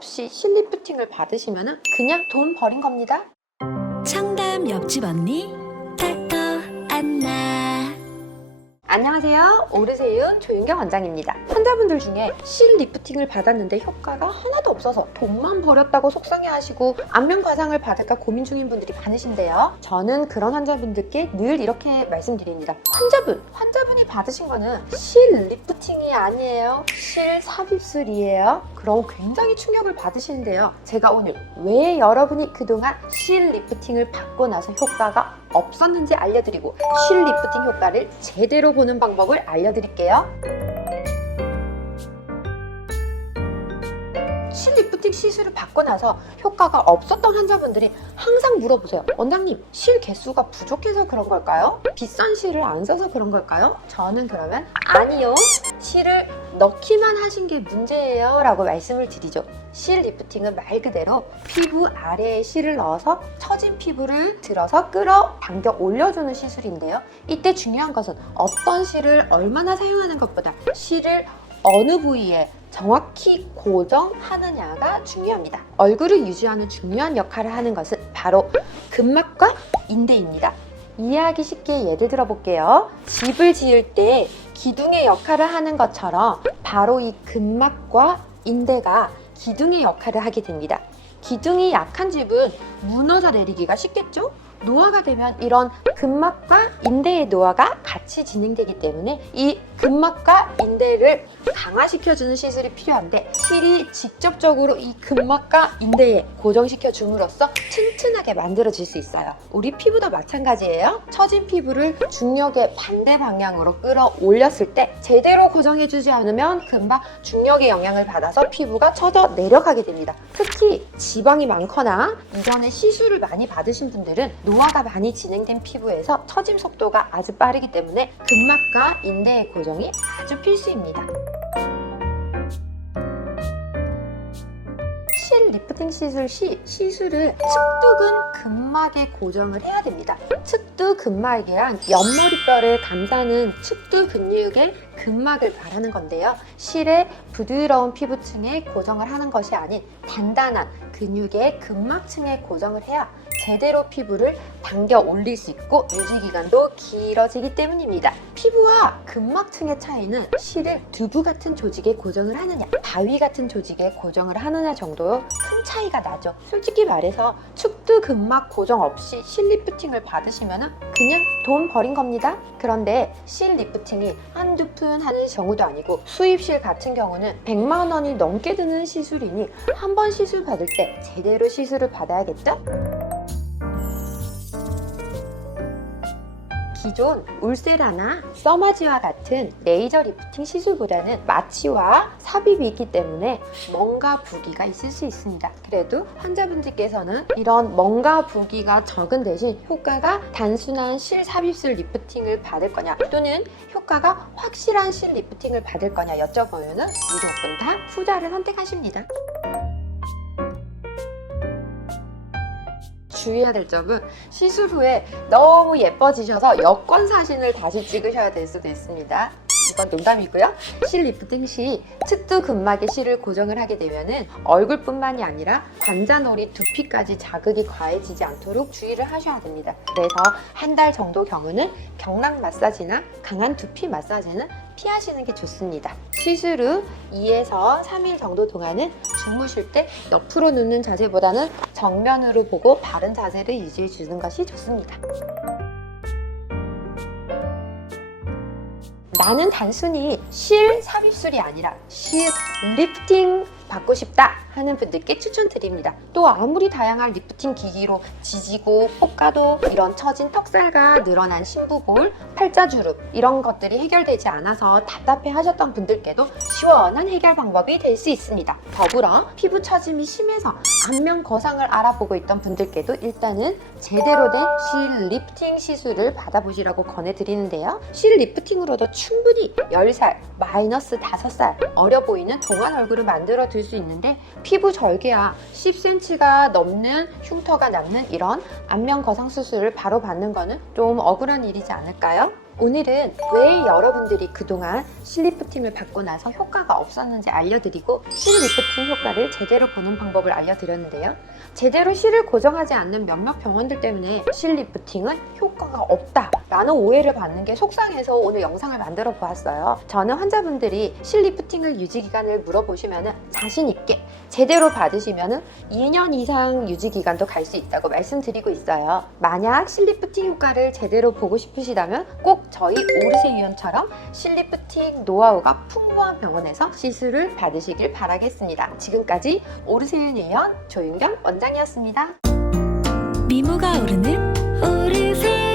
없이 실 리프팅을 받으시면 그냥 돈 버린 겁니다. 청담 옆집 언니 닥터 안나. 안녕하세요. 오르세윤 조윤경 원장입니다. 환자분들 중에 실 리프팅을 받았는데 효과가 하나도 없어서 돈만 버렸다고 속상해하시고 안면 과상을 받을까 고민 중인 분들이 많으신데요. 저는 그런 환자분들께 늘 이렇게 말씀드립니다. 환자분이 받으신 거는 실 리프팅이 아니에요. 실 삽입술이에요. 그럼 굉장히 충격을 받으시는데요. 제가 오늘 왜 여러분이 그동안 실 리프팅을 받고 나서 효과가 없었는지 알려드리고 실 리프팅 효과를 제대로 보는 방법을 알려드릴게요. 실 리프팅 시술을 받고 나서 효과가 없었던 환자분들이 항상 물어보세요. 원장님, 실 개수가 부족해서 그런 걸까요? 비싼 실을 안 써서 그런 걸까요? 저는 그러면 아니요, 실을 넣기만 하신 게 문제예요 라고 말씀을 드리죠. 실 리프팅은 말 그대로 피부 아래에 실을 넣어서 처진 피부를 들어서 끌어당겨 올려주는 시술인데요. 이때 중요한 것은 어떤 실을 얼마나 사용하는 것보다 실을 어느 부위에 정확히 고정하느냐가 중요합니다. 얼굴을 유지하는 중요한 역할을 하는 것은 바로 근막과 인대입니다. 이해하기 쉽게 예를 들어 볼게요. 집을 지을 때 기둥의 역할을 하는 것처럼 바로 이 근막과 인대가 기둥의 역할을 하게 됩니다. 기둥이 약한 집은 무너져 내리기가 쉽겠죠? 노화가 되면 이런 근막과 인대의 노화가 같이 진행되기 때문에 이 근막과 인대를 강화시켜주는 시술이 필요한데 실이 직접적으로 이 근막과 인대에 고정시켜 줌으로써 튼튼하게 만들어질 수 있어요. 우리 피부도 마찬가지예요. 처진 피부를 중력의 반대 방향으로 끌어올렸을 때 제대로 고정해주지 않으면 금방 중력의 영향을 받아서 피부가 처져 내려가게 됩니다. 특히 지방이 많거나 이전에 시술을 많이 받으신 분들은 노화가 많이 진행된 피부에서 처짐 속도가 아주 빠르기 때문에 근막과 인대의 고정이 아주 필수입니다. 실 리프팅 시술 시 시술을 측두근 근막에 고정을 해야 됩니다. 측두 근막이란 옆머리뼈를 감싸는 측두 근육의 근막을 말하는 건데요. 실의 부드러운 피부층에 고정을 하는 것이 아닌 단단한 근육의 근막층에 고정을 해야 제대로 피부를 당겨 올릴 수 있고 유지기간도 길어지기 때문입니다. 피부와 근막층의 차이는 실을 두부 같은 조직에 고정을 하느냐, 바위 같은 조직에 고정을 하느냐 정도로 큰 차이가 나죠. 솔직히 말해서 측두 근막 고정 없이 실 리프팅을 받으시면 그냥 돈 버린 겁니다. 그런데 실 리프팅이 한두 푼 하는 경우도 아니고 수입실 같은 경우는 100만 원이 넘게 드는 시술이니 한 번 시술 받을 때 제대로 시술을 받아야겠죠? 기존 울세라나 써마지와 같은 레이저 리프팅 시술보다는 마취와 삽입이 있기 때문에 뭔가 부기가 있을 수 있습니다. 그래도 환자분들께서는 이런 뭔가 부기가 적은 대신 효과가 단순한 실 삽입술 리프팅을 받을 거냐 또는 효과가 확실한 실 리프팅을 받을 거냐 여쭤보면 무조건 다 후자를 선택하십니다. 주의해야 될 점은 시술 후에 너무 예뻐지셔서 여권 사진을 다시 찍으셔야 될 수도 있습니다. 이건 농담이고요. 실 리프팅 시 측두 근막에 실을 고정을 하게 되면 얼굴뿐만이 아니라 관자놀이, 두피까지 자극이 가해지지 않도록 주의를 하셔야 됩니다. 그래서 한 달 정도 경우는 경락 마사지나 강한 두피 마사지는 피하시는 게 좋습니다. 시술 후 2에서 3일 정도 동안은 주무실 때 옆으로 눕는 자세보다는 정면으로 보고 바른 자세를 유지해 주는 것이 좋습니다. 나는 단순히 실 삽입술이 아니라 실 리프팅 받고 싶다 하는 분들께 추천드립니다. 또 아무리 다양한 리프팅 기기로 지지고 볶아도 이런 처진 턱살과 늘어난 심부볼, 팔자주름 이런 것들이 해결되지 않아서 답답해 하셨던 분들께도 시원한 해결 방법이 될 수 있습니다. 더불어 피부 처짐이 심해서 안면 거상을 알아보고 있던 분들께도 일단은 제대로 된 실 리프팅 시술을 받아보시라고 권해드리는데요. 실 리프팅으로도 충분히 10살, 마이너스 5살 어려 보이는 동안 얼굴을 만들어 줄 수 있는데 피부 절개와 10cm가 넘는 흉터가 남는 이런 안면 거상 수술을 바로 받는 거는 좀 억울한 일이지 않을까요? 오늘은 왜 여러분들이 그동안 실리프팅을 받고 나서 효과가 없었는지 알려드리고 실리프팅 효과를 제대로 보는 방법을 알려드렸는데요. 제대로 실을 고정하지 않는 몇몇 병원들 때문에 실리프팅은 효과가 없다라는 오해를 받는 게 속상해서 오늘 영상을 만들어 보았어요. 저는 환자분들이 실리프팅을 유지기간을 물어보시면 자신 있게 제대로 받으시면 2년 이상 유지기간도 갈 수 있다고 말씀드리고 있어요. 만약 실리프팅 효과를 제대로 보고 싶으시다면 꼭 저희 오르세 유연처럼 실리프팅 노하우가 풍부한 병원에서 시술을 받으시길 바라겠습니다. 지금까지 오르세 유연 조윤경 원장이었습니다. 미모가 오르는 오르세